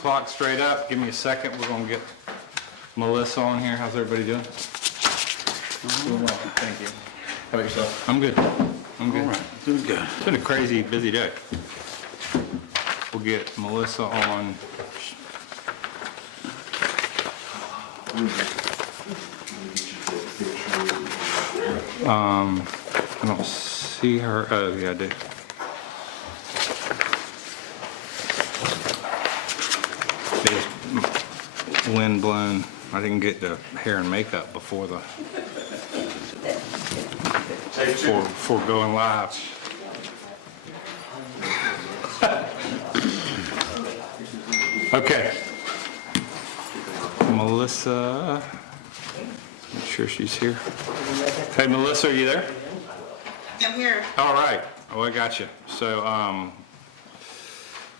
clock straight up. Give me a second. We're going to get Melissa on here. How's everybody doing? Thank you. How about yourself? I'm good. I'm good. All right, doing good. It's been a crazy, busy day. We'll get Melissa on. I don't see her. Oh, yeah, I do. It's wind blown. I didn't get the hair and makeup before before going live. Okay. Melissa, make sure she's here. Hey, Melissa, are you there? I'm here. All right. Oh, I got you. So,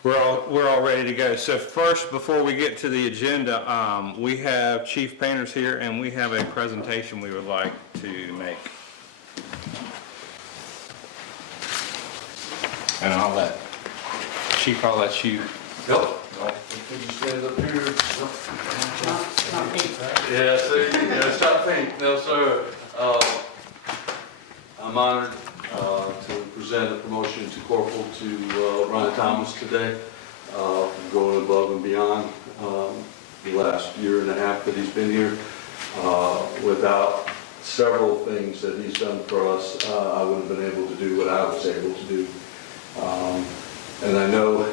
we're all ready to go. So first, before we get to the agenda, we have Chief Painters here, and we have a presentation we would like to make. And I'll let you. Yep. Could you stand up here? Yeah, see, yeah, it's not pink. No, sir. I'm honored to present a promotion to corporal to Ryan Thomas today, going above and beyond the last year and a half that he's been here. Without several things that he's done for us, I wouldn't have been able to do what I was able to do. And I know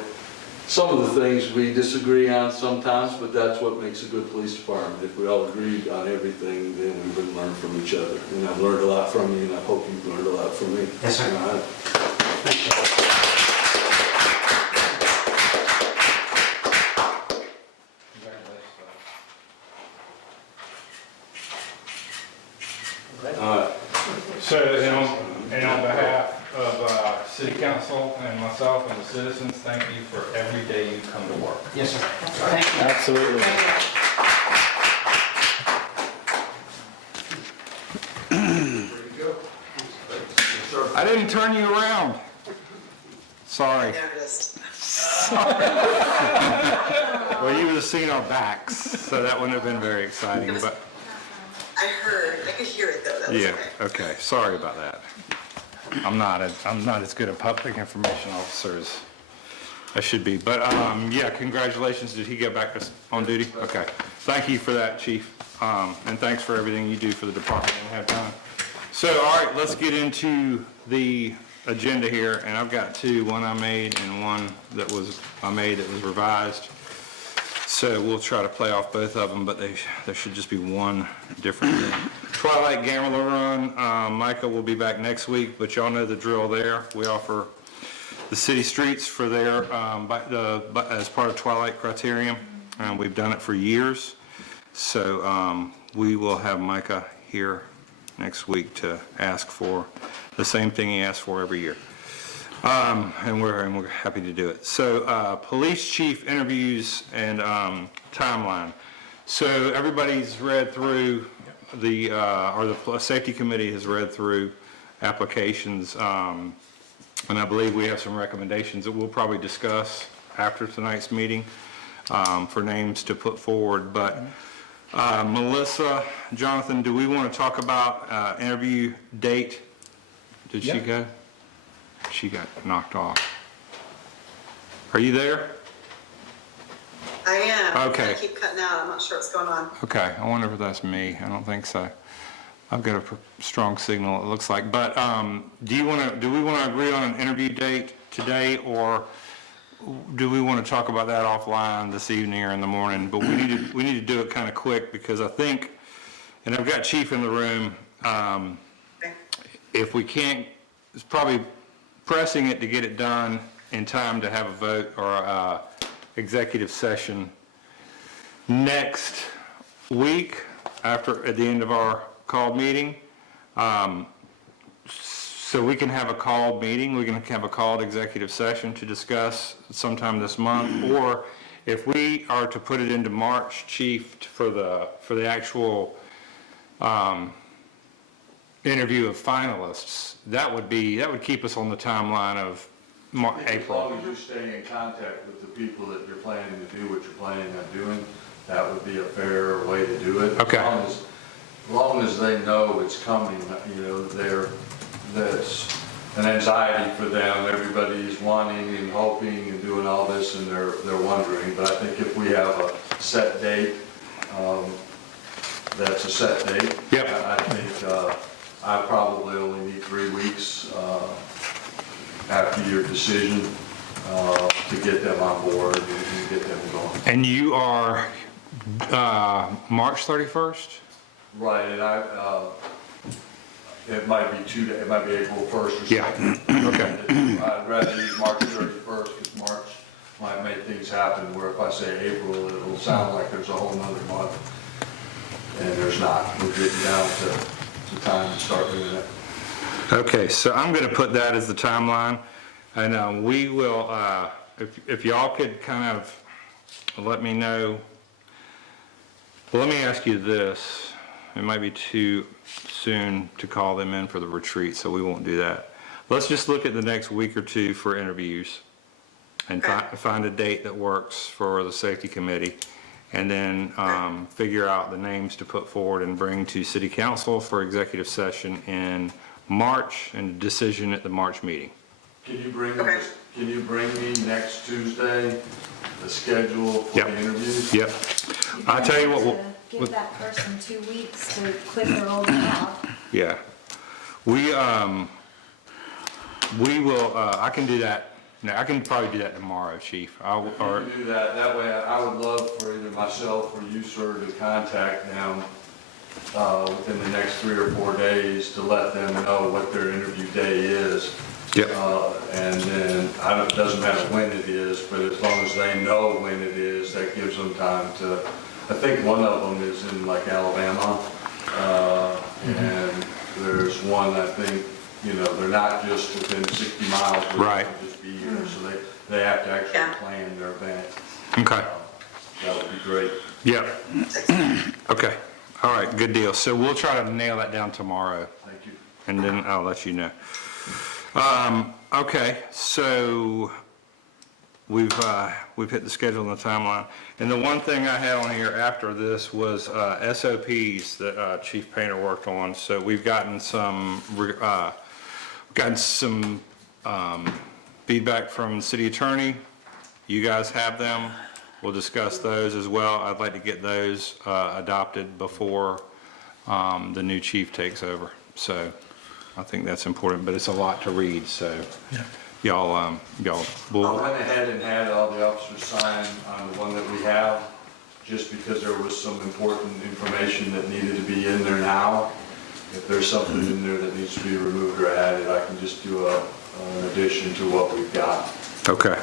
some of the things we disagree on sometimes, but that's what makes a good police department. If we all agreed on everything, then we would learn from each other. And I've learned a lot from you, and I hope you've learned a lot from me. Yes, sir. All right. All right. So, and on behalf of City Council and myself and the citizens, thank you for every day you come to work. Yes, sir. Thank you. Absolutely. I didn't turn you around. Sorry. Noticed. Well, you would have seen our backs, so that wouldn't have been very exciting, but I heard. I could hear it though. That was yeah, okay. okay. Sorry about that. I'm not as good a public information officer as I should be, but yeah, congratulations. Did he get back on duty? Okay. Thank you for that, Chief, and thanks for everything you do for the department when we have time. So, all right, let's get into the agenda here, and I've got two, one I made and one that I made that was revised. So we'll try to play off both of them, but there should just be one different thing. Twilight Gambler Run, Micah will be back next week, but y'all know the drill there. We offer the city streets for their, as part of Twilight Criterion. We've done it for years. So we will have Micah here next week to ask for the same thing he asks for every year. And we're happy to do it. So police chief interviews and timeline. So everybody's read through or the safety committee has read through applications, and I believe we have some recommendations that we'll probably discuss after tonight's meeting for names to put forward. But Melissa, Jonathan, do we want to talk about interview date? Did she go? She got knocked off. Are you there? I am. Okay. I keep cutting out. I'm not sure what's going on. Okay, I wonder if that's me. I don't think so. I've got a strong signal, it looks like. But do we want to agree on an interview date today, or do we want to talk about that offline this evening or in the morning? But we need to do it kind of quick, because I think, and I've got Chief in the room. Okay. If we can't, it's probably pressing it to get it done in time to have a vote or a executive session next week at the end of our called meeting. So we can have a called meeting, we can have a called executive session to discuss sometime this month, or if we are to put it into March, Chief, for the actual interview of finalists, that would keep us on the timeline of As April. long as you stay in contact with the people that you're planning to do what you're planning on doing, that would be a fair way to do it. Okay. As long as they know it's coming, that's an anxiety for them. Everybody's wanting and hoping and doing all this, and they're wondering. But I think if we have a set date, that's a set date. Yep. I think I probably only need 3 weeks after your decision to get them on board and get them going. And you are March 31st? Right, and it might be 2 days, it might be April 1st or something. Yeah, okay. I'd rather use March 31st, because March might make things happen, where if I say April, it'll sound like there's a whole nother month, and there's not. We're getting down to time to start doing it. Okay, so I'm going to put that as the timeline, and we will, if y'all could kind of let me know. Well, let me ask you this. It might be too soon to call them in for the retreat, so we won't do that. Let's just look at the next week or two for interviews and find a date that works for the safety committee, and then figure out the names to put forward and bring to city council for executive session in March and a decision at the March meeting. Can you bring Okay. me next Tuesday the schedule for Yep. the interviews? Yep. I'll tell you what, To give that person 2 weeks to quit their old job. yeah. We will, I can do that. No, I can probably do that tomorrow, Chief. If you can do that, that way I would love for either myself or you, sir, to contact them within the next 3 or 4 days to let them know what their interview day is. Yep. And then, it doesn't matter when it is, but as long as they know when it is, that gives them time to, I think one of them is in like Alabama, and there's one, I think, they're not just within 60 miles. Where Right. they can just be here, so they have to actually Yeah. plan their event. Okay. That would be great. Yep. Okay. All right, good deal. So we'll try to nail that down tomorrow, Thank you. and then I'll let you know. Okay, so we've hit the schedule and the timeline. And the one thing I had on here after this was SOPs that Chief Painter worked on. So we've gotten some feedback from the city attorney. You guys have them. We'll discuss those as well. I'd like to get those adopted before the new chief takes over. So I think that's important, but it's a lot to read, so y'all I will, went ahead and had all the officers sign on the one that we have, just because there was some important information that needed to be in there now. If there's something in there that needs to be removed or added, I can just do an addition to what we've got. okay.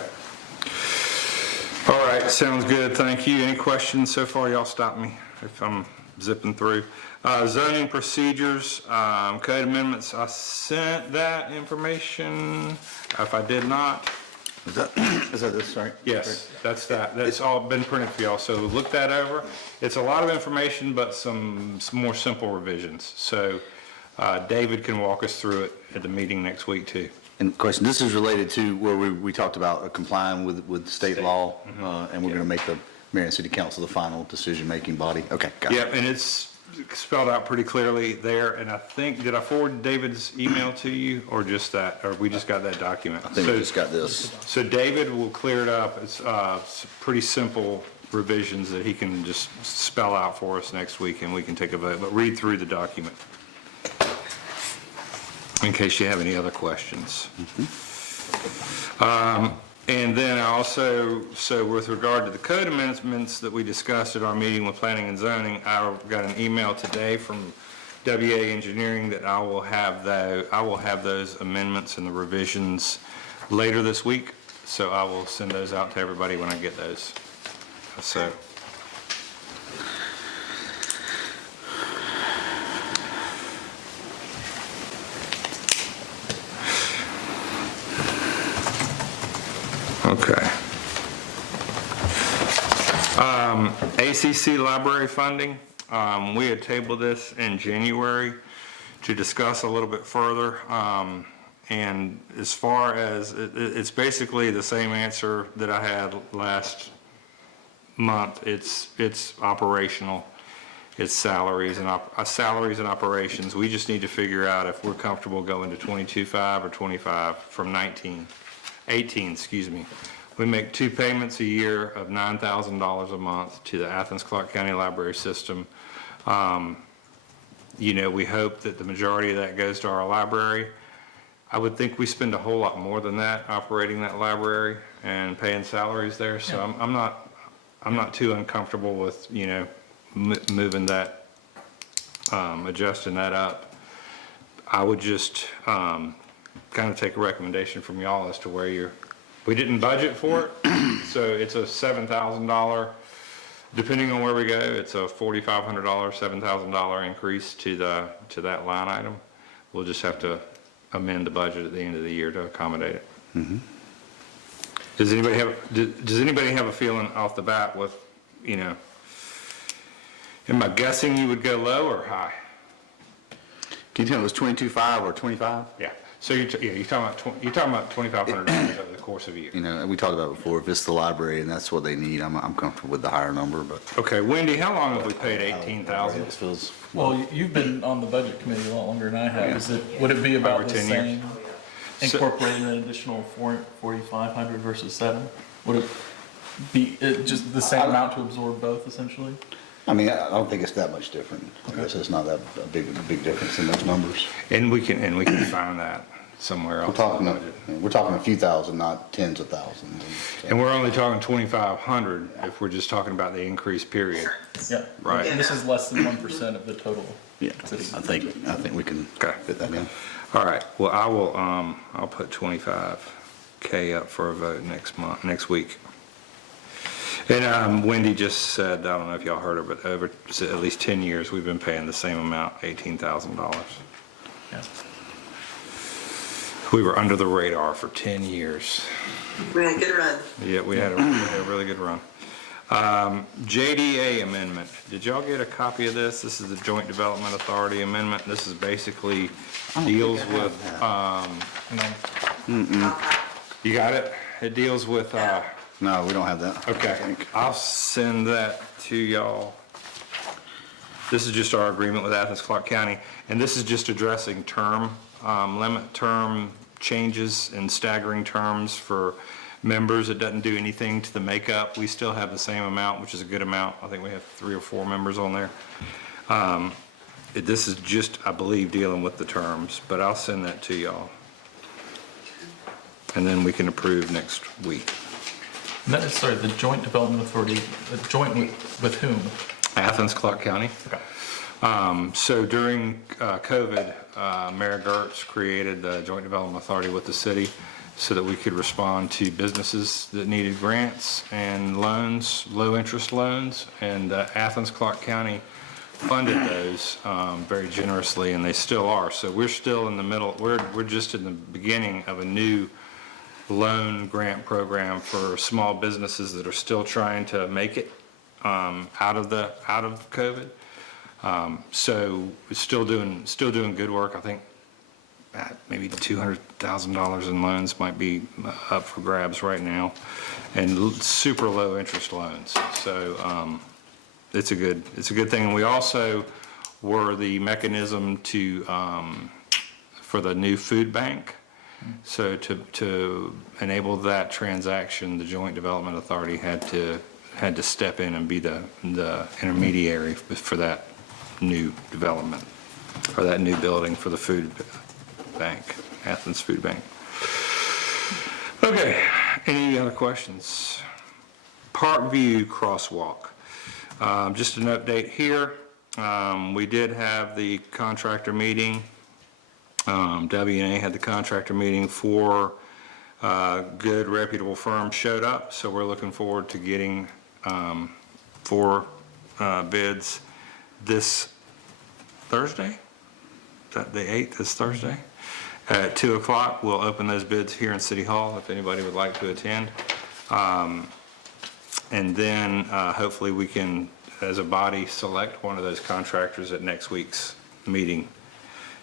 All right, sounds good, thank you. Any questions so far? Y'all stop me if I'm zipping through. Zoning procedures, code amendments, I sent that information. If I did not, Is that this, right? yes, that's that. That's all been printed for y'all, so look that over. It's a lot of information, but some more simple revisions. So David can walk us through it at the meeting next week too. And question, this is related to where we talked about complying with state law, and we're going to make the Marion City Council the final decision-making body. Okay, got it. Yep, and it's spelled out pretty clearly there, and I think, did I forward David's email to you, or just that, or we just got that document? I think we just got this. So David will clear it up. It's pretty simple revisions that he can just spell out for us next week, and we can take a vote, but read through the document in case you have any other questions. And then also, so with regard to the code amendments that we discussed at our meeting with planning and zoning, I got an email today from WA Engineering that I will have those amendments and the revisions later this week. So I will send those out to everybody when I get those. So. Okay. ACC library funding, we had tabled this in January to discuss a little bit further. And as far as, it's basically the same answer that I had last month. It's operational. It's salaries and operations. We just need to figure out if we're comfortable going to 22.5 or 25 from 18, excuse me. We make 2 payments a year of $9,000 a month to the Athens-Clarke County Library System. You know, we hope that the majority of that goes to our library. I would think we spend a whole lot more than that operating that library and paying salaries there. So I'm not too uncomfortable with, you know, moving that, adjusting that up. I would just kind of take a recommendation from y'all as to where we didn't budget for it, so it's a $7,000, depending on where we go, it's a $4,500, $7,000 increase to that line item. We'll just have to amend the budget at the end of the year to accommodate it. Does anybody have a feeling off the bat with, you know, am I guessing you would go low or high? Can you tell me it was 22.5 or 25? Yeah. So you're talking about $2,500 over the course of a year. You know, we talked about it before, if it's the library and that's what they need, I'm comfortable with the higher number, but. Okay, Wendy, how long have we paid $18,000? It feels, Well, you've been on the budget committee a lot longer than I have. Would it be about Over the 10 same, years. incorporating an additional 4,500 versus 7? Would it be just the same amount to absorb both essentially? I mean, I don't think it's that much different. I guess it's not that a big difference in those numbers. And we can find that somewhere else. We're talking a few thousand, not tens of thousands. And we're only talking 2,500 if we're just talking about the increased period. Yeah. Right. And this is less than 1% of the total. Yeah, city. I think we can Okay. fit that in. All right, well, I'll put 25K up for a vote next week. And Wendy just said, I don't know if y'all heard her, but over at least 10 years, we've been paying the same amount, $18,000. Yeah. We were under the radar for 10 years. We had a good run. Yeah, we had a really good run. JDA amendment. Did y'all get a copy of this? This is the Joint Development Authority amendment. This is basically deals with, you got it? It deals with, No, we don't have that. okay, I'll send that to y'all. This is just our agreement with Athens-Clarke County, and this is just addressing term changes and staggering terms for members. It doesn't do anything to the makeup. We still have the same amount, which is a good amount. I think we have 3 or 4 members on there. This is just, I believe, dealing with the terms, but I'll send that to y'all. And then we can approve next week. And that is, sorry, the Joint Development Authority, joint with whom? Athens-Clarke County. Okay. So during COVID, Mayor Gertz created the Joint Development Authority with the city so that we could respond to businesses that needed grants and loans, low-interest loans, and Athens-Clarke County funded those very generously, and they still are. So we're still in the middle, we're just in the beginning of a new loan grant program for small businesses that are still trying to make it out of COVID. So it's still doing good work. I think maybe $200,000 in loans might be up for grabs right now, and super low interest loans. So it's a good thing. And we also were the mechanism for the new food bank. So to enable that transaction, the Joint Development Authority had to step in and be the intermediary for that new development, or that new building for the food bank, Athens Food Bank. Okay, any other questions? Parkview Crosswalk. Just an update here. We did have the contractor meeting. W&A had the contractor meeting. 4 good reputable firms showed up, so we're looking forward to getting 4 bids this Thursday. Is that the 8th, this Thursday? At 2 o'clock, we'll open those bids here in City Hall if anybody would like to attend. And then hopefully we can, as a body, select one of those contractors at next week's meeting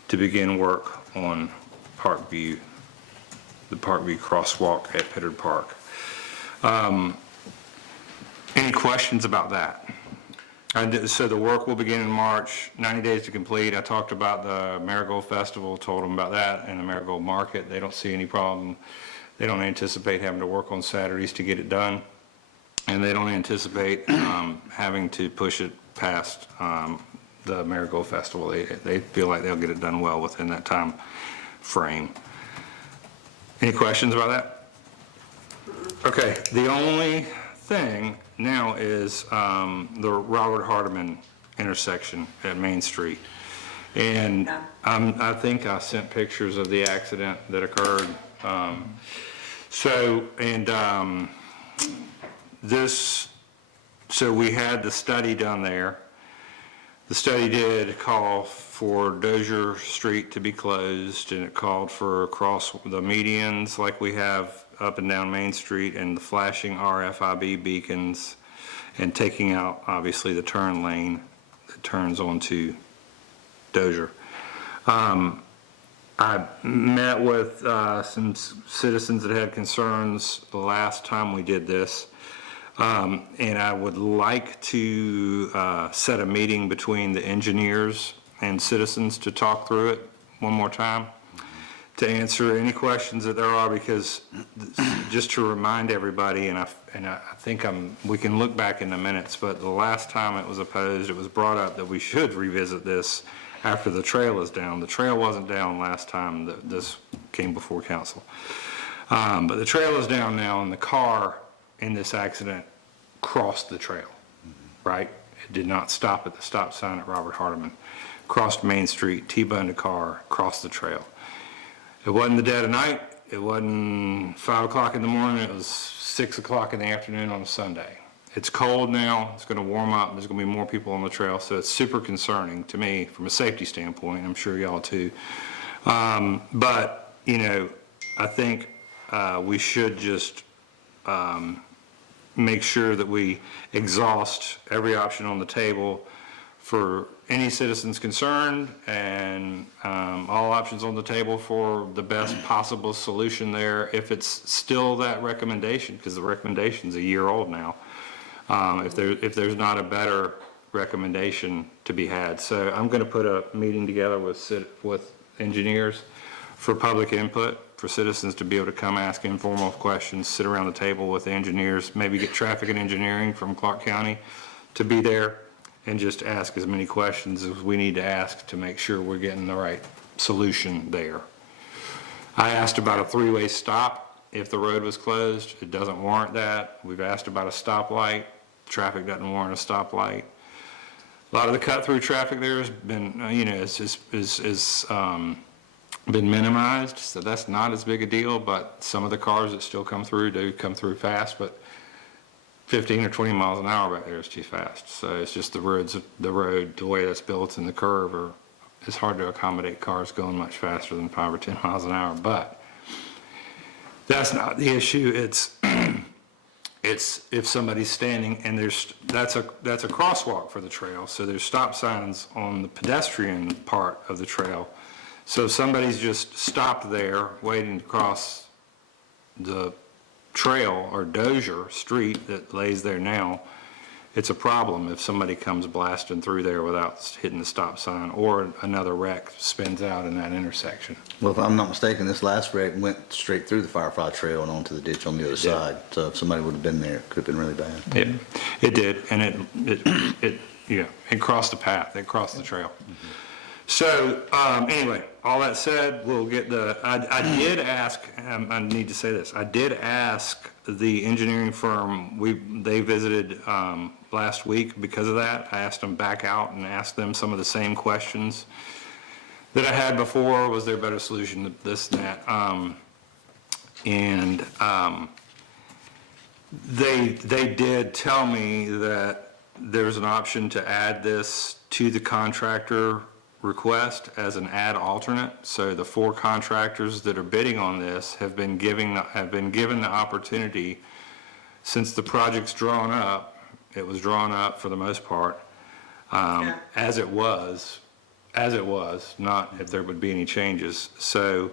to begin work on Parkview the Parkview crosswalk at Pittard Park. Any questions about that? So the work will begin in March, 90 days to complete. I talked about the Marigold Festival, told them about that, and the Marigold Market. They don't see any problem. They don't anticipate having to work on Saturdays to get it done, and they don't anticipate having to push it past the Marigold Festival. They feel like they'll get it done well within that time frame. Any questions about that? Okay, the only thing now is the Robert Hardiman intersection at Main Street. And I think I sent pictures of the accident that occurred. So we had the study done there. The study did call for Dozier Street to be closed, and it called for across the medians like we have up and down Main Street, and the flashing RFID beacons, and taking out, obviously, the turn lane that turns onto Dozier. I met with some citizens that had concerns the last time we did this, and I would like to set a meeting between the engineers and citizens to talk through it one more time, to answer any questions that there are, because just to remind everybody, and I think we can look back in the minutes, but the last time it was opposed, it was brought up that we should revisit this after the trail is down. The trail wasn't down last time that this came before council. But the trail is down now, and the car in this accident crossed the trail, right? It did not stop at the stop sign at Robert Hardiman. Crossed Main Street, T-boned a car, crossed the trail. It wasn't the dead of night. It wasn't 5 o'clock in the morning. It was 6 o'clock in the afternoon on a Sunday. It's cold now. It's going to warm up. There's going to be more people on the trail. So it's super concerning to me from a safety standpoint. I'm sure y'all too. But, you know, I think we should just make sure that we exhaust every option on the table for any citizens concerned, and all options on the table for the best possible solution there, if it's still that recommendation, because the recommendation's a year old now, if there's not a better recommendation to be had. So I'm going to put a meeting together with engineers for public input, for citizens to be able to come ask informal questions, sit around the table with the engineers, maybe get traffic and engineering from Clark County to be there, and just ask as many questions as we need to ask to make sure we're getting the right solution there. I asked about a three-way stop if the road was closed. It doesn't warrant that. We've asked about a stoplight. Traffic doesn't warrant a stoplight. A lot of the cut-through traffic there has been, been minimized, so that's not as big a deal, but some of the cars that still come through do come through fast, but 15 or 20 miles an hour back there is too fast. So it's just the road, the way that's built and the curve it's hard to accommodate cars going much faster than 5 or 10 miles an hour. But that's not the issue. It's if somebody's standing and that's a crosswalk for the trail. So there's stop signs on the pedestrian part of the trail. So if somebody's just stopped there waiting to cross the trail or Dozier Street that lays there now, it's a problem if somebody comes blasting through there without hitting the stop sign, or another wreck spins out in that intersection. Well, if I'm not mistaken, this last wreck went straight through the Firefly Trail and onto the ditch on the other side. So if somebody would have been there, it could have been really bad. It did, and it crossed the path. It crossed the trail. So anyway, all that said, we'll get I did ask, I need to say this, I did ask the engineering firm, they visited last week because of that. I asked them back out and asked them some of the same questions that I had before. Was there a better solution to this and that? They did tell me that there's an option to add this to the contractor request as an add alternate. So the 4 contractors that are bidding on this have been given the opportunity, since the project's drawn up. It was drawn up for the most part as it was, not if there would be any changes. So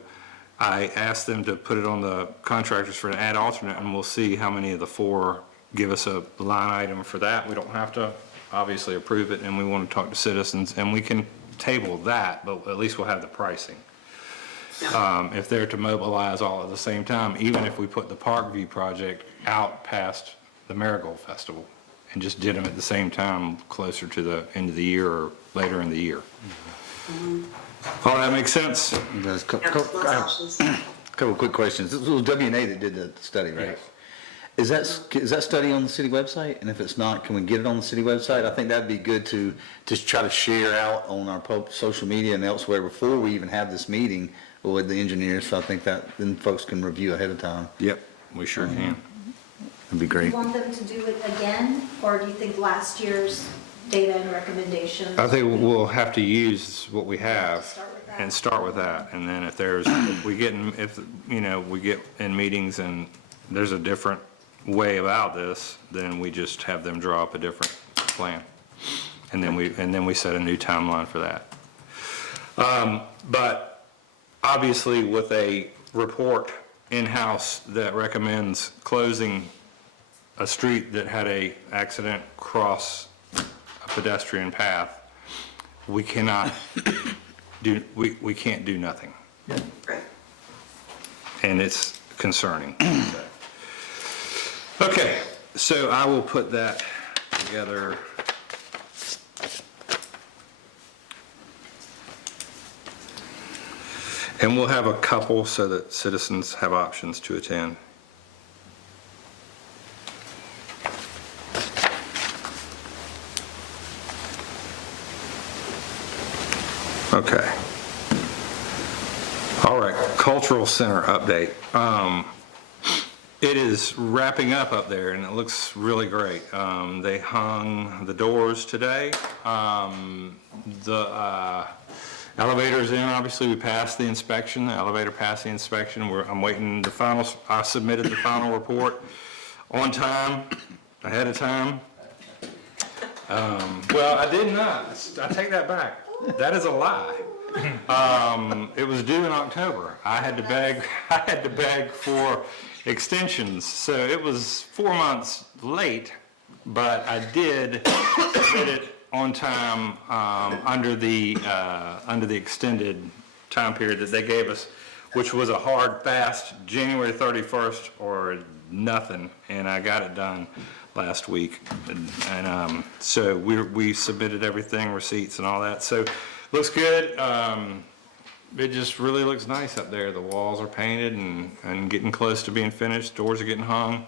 I asked them to put it on the contractors for an ad alternate, and we'll see how many of the 4 give us a line item for that. We don't have to obviously approve it, and we want to talk to citizens, and we can table that, but at least we'll have the pricing. If they're to mobilize all at the same time, even if we put the Parkview project out past the Marigold Festival and just did them at the same time, closer to the end of the year or later in the year. All that makes sense? There's a Yeah, those options. couple of quick questions. This was W&A that did the study, right? Yes. Is that study on the city website? And if it's not, can we get it on the city website? I think that'd be good to just try to share out on our social media and elsewhere before we even have this meeting with the engineers. So I think that then folks can review ahead of time. Yep, we sure can. That'd be Do great. you want them to do it again, or do you think last year's data and recommendations? I think we'll have to use what we have Start with that. and start with that. And then if we get in meetings and there's a different way about this, then we just have them draw up a different plan. And then we set a new timeline for that. But obviously with a report in-house that recommends closing a street that had a accident cross a pedestrian path, we cannot we can't do nothing. Right. And it's concerning. Okay, so I will put that together. And we'll have a couple so that citizens have options to attend. Okay. All right, Cultural Center update. It is wrapping up there, and it looks really great. They hung the doors today. The elevator's in, obviously, we passed the inspection. The elevator passed the inspection. I'm waiting the final, I submitted the final report on time, ahead of time. Well, I did not. I take that back. That is a lie. It was due in October. I had to beg for extensions, so it was 4 months late, but I did submit it on time, under the extended time period that they gave us, which was a hard, fast January 31st or nothing, and I got it done last week. And so we submitted everything, receipts and all that, so looks good. It just really looks nice up there. The walls are painted and getting close to being finished. Doors are getting hung.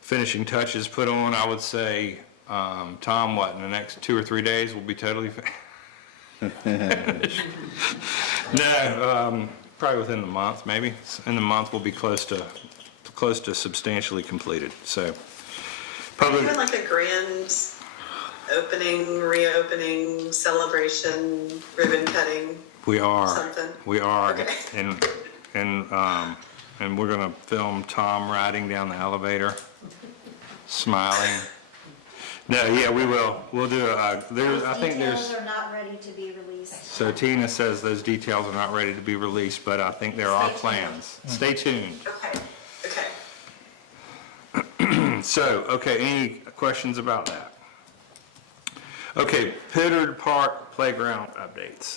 Finishing touches put on. I would say, Tom, in the next 2 or 3 days we'll be totally finished. No, probably within the month, maybe. In the month we'll be close to substantially completed. So, Are you probably. doing like a grand opening, reopening, celebration, ribbon cutting? We are. Something. We are. Okay. And we're gonna film Tom riding down the elevator, smiling. No, yeah, we will. We'll do I think Details there's, are not ready to be released. so Tina says those details are not ready to be released, but I think there are plans. Stay tuned. Okay, okay. So, okay, any questions about that? Okay, Pittard Park Playground updates.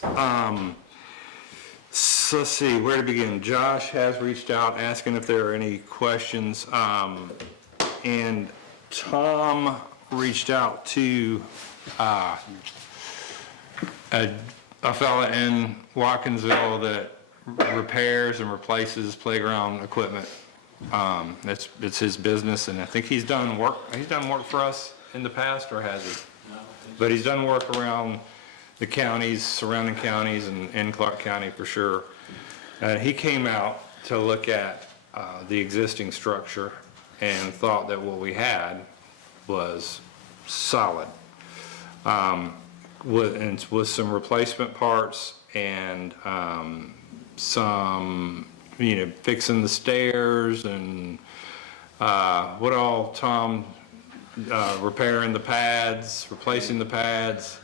So let's see, where to begin? Josh has reached out asking if there are any questions. And Tom reached out to a fella in Watkinsville that repairs and replaces playground equipment. It's his business, and I think he's done work for us in the past, or has he? But he's done work around the counties, surrounding counties, and in Clark County for sure. He came out to look at the existing structure and thought that what we had was solid. With some replacement parts and some, fixing the stairs and what all, Tom, repairing the pads, replacing the pads,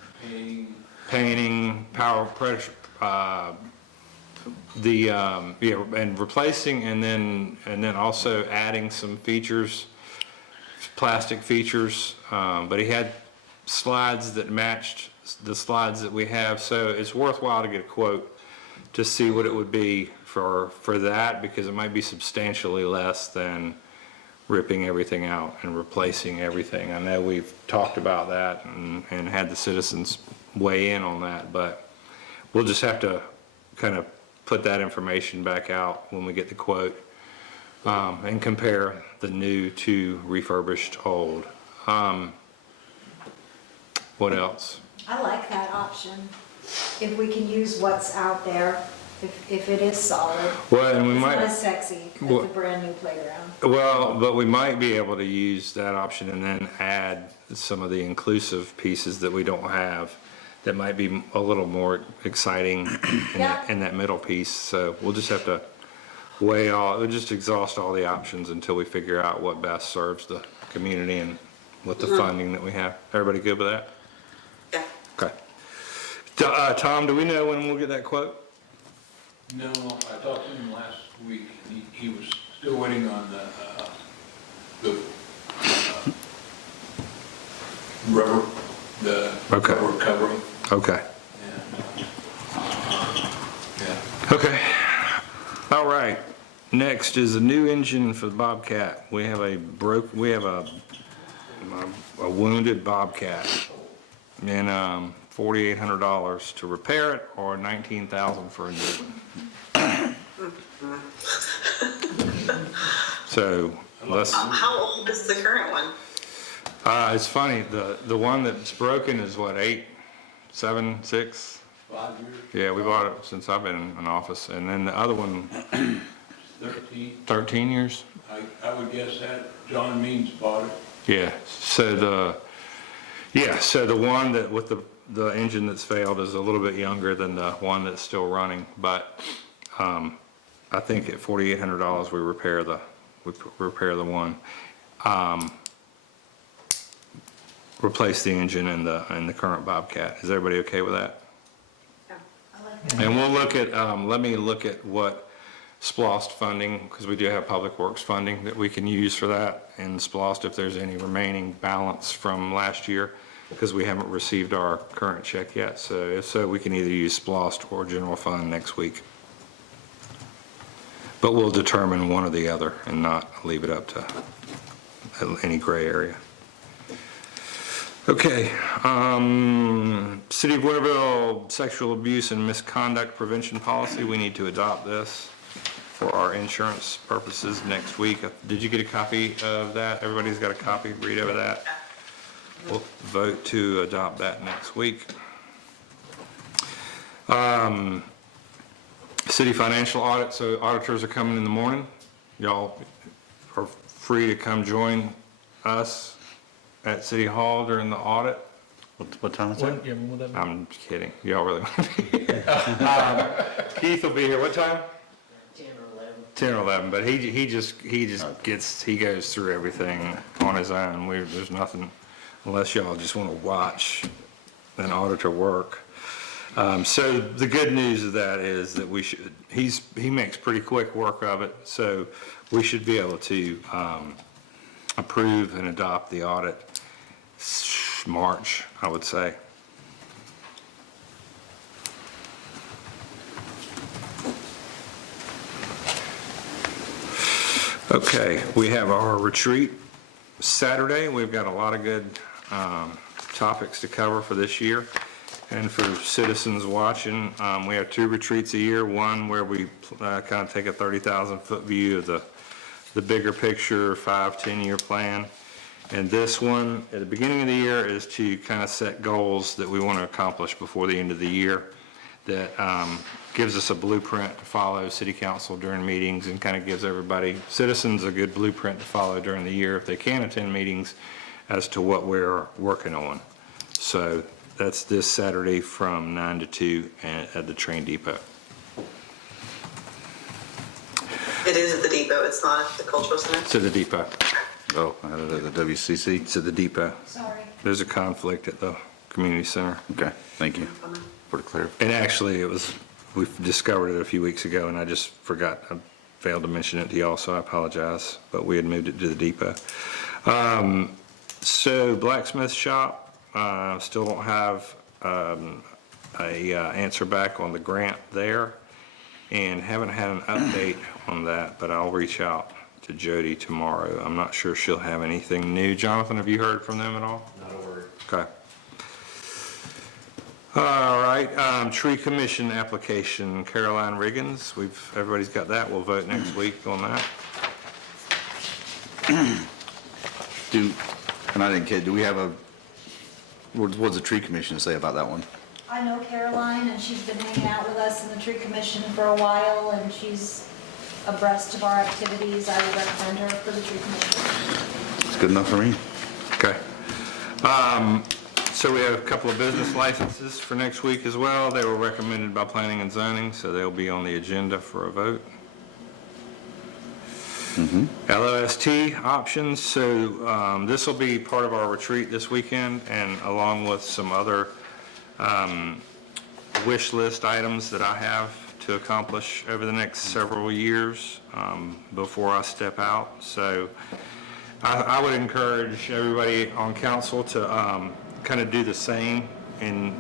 painting, power pressure, and replacing and then also adding some features, plastic features, but he had slides that matched the slides that we have, so it's worthwhile to get a quote to see what it would be for that, because it might be substantially less than ripping everything out and replacing everything. I know we've talked about that and had the citizens weigh in on that, but we'll just have to kind of put that information back out when we get the quote, and compare the new to refurbished old. What else? I like that option. If we can use what's out there, if it is solid. Well, and we It's might. not as sexy as Well- a brand new playground. Well, but we might be able to use that option and then add some of the inclusive pieces that we don't have that might be a little more exciting Yeah. in that middle piece. So we'll just have to we'll just exhaust all the options until we figure out what best serves the community and with the funding that we have. Everybody good with that? Yeah. Okay. Tom, do we know when we'll get that quote? No, I talked to him last week, and he was still waiting on the rubber, Okay. rubber covering. Okay. And, yeah. Okay. All right. Next is a new engine for the Bobcat. We have a wounded Bobcat, and $4,800 to repair it, or $19,000 for a new one. So let's. How old is the current one? It's funny. The one that's broken is what, 8, 7, 6? 5 years, Yeah, we bought it since I've been in office, and then the other one, 13, 13 years. I would guess that John Means bought it. Yeah, so the one that with the engine that's failed is a little bit younger than the one that's still running, but I think at $4,800 we repair the one, replace the engine in the current Bobcat. Is everybody okay with that? Yeah. I like that. And we'll look at, let me look at what SPLOST funding, because we do have Public Works funding that we can use for that, and SPLOST if there's any remaining balance from last year, because we haven't received our current check yet. So if so, we can either use SPLOST or general fund next week. But we'll determine one or the other and not leave it up to any gray area. Okay, City of Winterville sexual abuse and misconduct prevention policy, we need to adopt this for our insurance purposes next week. Did you get a copy of that? Everybody's got a copy, read over that. We'll vote to adopt that next week. City financial audit, so auditors are coming in the morning. Y'all are free to come join us at City Hall during the audit. What time is it? Yeah, when would that be? I'm kidding. Y'all really want to be here. Keith will be here. What time? 10 or 11, but he just goes through everything on his own. There's nothing, unless y'all just want to watch an auditor work. So the good news of that is that he makes pretty quick work of it, so we should be able to approve and adopt the audit March, I would say. Okay, we have our retreat Saturday. We've got a lot of good topics to cover for this year. And for citizens watching, we have 2 retreats a year. One where we kind of take a 30,000-foot view of the bigger picture, 5-10-year plan. And this one, at the beginning of the year, is to kind of set goals that we want to accomplish before the end of the year. That gives us a blueprint to follow city council during meetings, and kind of gives everybody, citizens, a good blueprint to follow during the year if they can attend meetings, as to what we're working on. So that's this Saturday from 9 to 2 at the train depot. It is at the depot, it's not at the cultural center. To the depot. Oh, the WCC? To the depot. Sorry. There's a conflict at the community center. Okay, thank you for the clarification. And actually, it was we discovered it a few weeks ago, and I just forgot, I failed to mention it to y'all, so I apologize, but we had moved it to the depot. So blacksmith shop, still don't have a answer back on the grant there, and haven't had an update on that, but I'll reach out to Jody tomorrow. I'm not sure she'll have anything new. Jonathan, have you heard from them at all? Not a word. Okay. All right, tree commission application, Caroline Riggins, everybody's got that, we'll vote next week on that. And I didn't kid, do we have what's the tree commission say about that one? I know Caroline, and she's been hanging out with us in the tree commission for a while, and she's abreast of our activities. I would recommend her for the tree commission. It's good enough for me. Okay. So we have a couple of business licenses for next week as well. They were recommended by planning and zoning, so they'll be on the agenda for a vote. LOST options, so this will be part of our retreat this weekend, and along with some other wish list items that I have to accomplish over the next several years before I step out. So I would encourage everybody on council to kind of do the same, and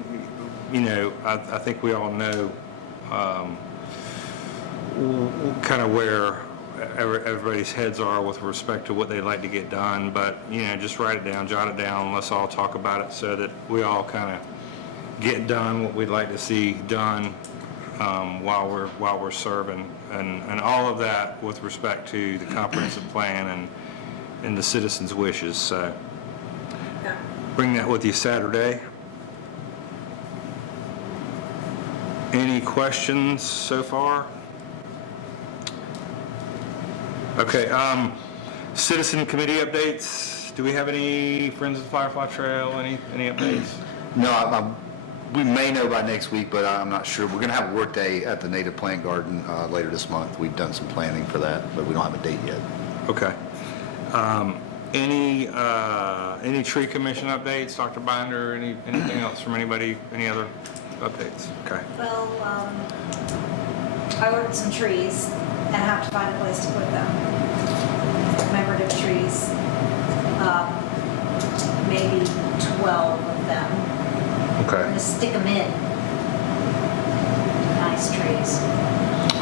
I think we all know kind of where everybody's heads are with respect to what they'd like to get done, but just write it down, jot it down, let's all talk about it so that we all kind of get done what we'd like to see done while we're serving, and all of that with respect to the comprehensive plan and the citizens' wishes. So Yeah. bring that with you Saturday. Any questions so far? Okay, citizen committee updates. Do we have any Friends of the Firefly Trail, any updates? No, we may know by next week, but I'm not sure. We're going to have a work day at the Native Plant Garden later this month. We've done some planning for that, but we don't have a date yet. Okay. Any tree commission updates, Dr. Binder, anything else from anybody, any other updates? Okay. Well, I ordered some trees and have to find a place to put them. Commemorative trees, maybe 12 of them. I'm Okay. gonna stick them in. Nice trees.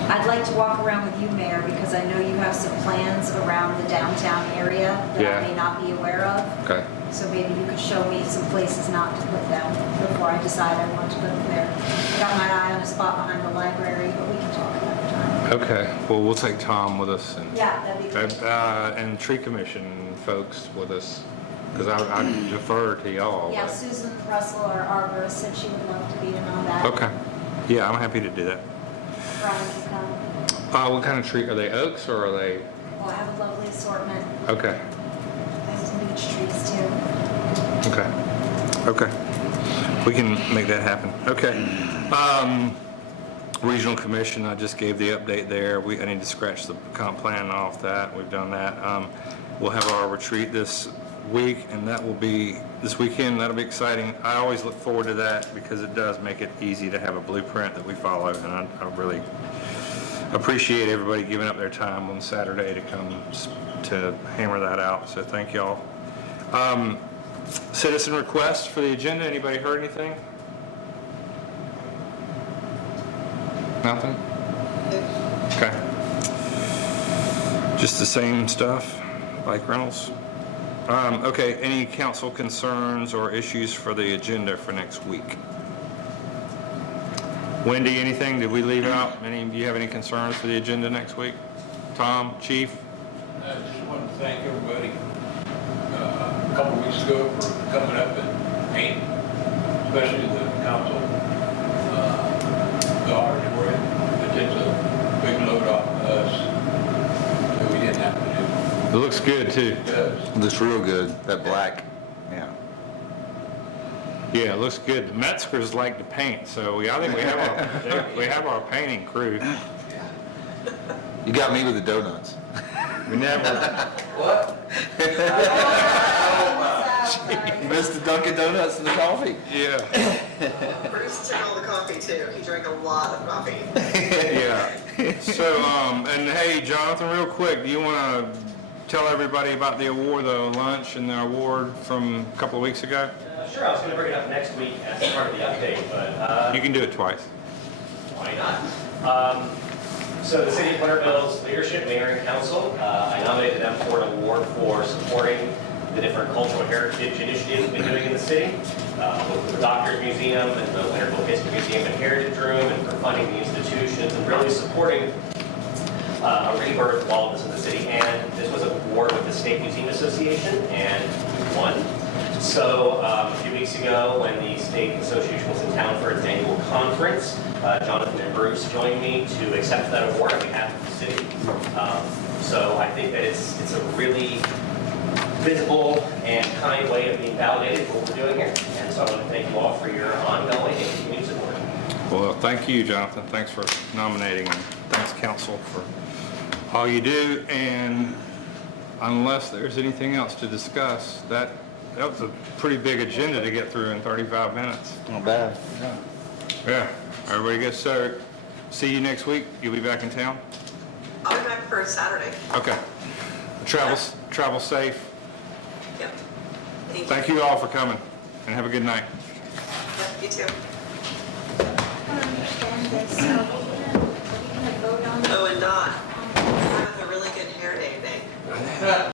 I'd like to walk around with you, Mayor, because I know you have some plans around the downtown area that Yeah. I may not be aware of. Okay. So maybe you could show me some places not to put them before I decide I want to put them there. I got my eye on a spot behind the library, but we can talk another time. Okay. Well, we'll take Tom with us and Yeah, that'd be great. and tree commission folks with us, because I defer to y'all. Yeah, but- Susan Russell, our arborist, said she would love to be in on that. Okay. Yeah, I'm happy to do that. Brian can come. What kind of tree, are they oaks or are they, Well, I have a lovely assortment. okay, I have some beech trees too. okay, okay. We can make that happen. Okay. Regional Commission, I just gave the update there. I need to scratch the comp plan off that. We've done that. We'll have our retreat this week, and that will be this weekend. That'll be exciting. I always look forward to that because it does make it easy to have a blueprint that we follow, and I really appreciate everybody giving up their time on Saturday to come to hammer that out, so thank y'all. Citizen requests for the agenda, anybody heard anything? Nothing? Okay. Just the same stuff, bike rentals? Okay, any council concerns or issues for the agenda for next week? Wendy, anything? Did we leave out? Do you have any concerns for the agenda next week? Tom, Chief? I just want to thank everybody a couple weeks ago for coming up and painting, especially the council, the auditorium. It takes a big load off of us that we didn't have to It looks good, too. do. It does. It looks real good, that black. Yeah. Yeah, it looks good. The Metzgers like to paint, so I think we have our painting crew. You got me with the donuts. We never, What? sorry. Missed the Dunkin' Donuts and the coffee. Yeah, Bruce took all the coffee too. He drank a lot of coffee. yeah. So, and hey, Jonathan, real quick, do you want to tell everybody about the award, the lunch and the award from a couple of weeks ago? Sure, I was going to bring it up next week as part of the update, but You can do it twice. why not? So the City of Winterville's leadership, mayor and council, I nominated them for an award for supporting the different cultural heritage initiatives we've been doing in the city, with the Doctors Museum and the Winterville History Museum and Heritage Room, and for funding the institutions and really supporting a rebirth of all of this in the city. And this was an award with the State Museum Association, and we won. So a few weeks ago, when the State Association was in town for its annual conference, Jonathan and Bruce joined me to accept that award on behalf of the city. So I think that it's a really visible and kind way of being validated for what we're doing here. And so I want to thank you all for your ongoing and continued support. Well, thank you, Jonathan. Thanks for nominating, and thanks, council, for all you do. And unless there's anything else to discuss, that was a pretty big agenda to get through in 35 minutes. Not bad. Yeah, everybody gets started. See you next week. You'll be back in town? I'll be back for Saturday. Okay. Travel safe. Yep. Thank you. Thank you all for coming, and have a good night. Yep, you too.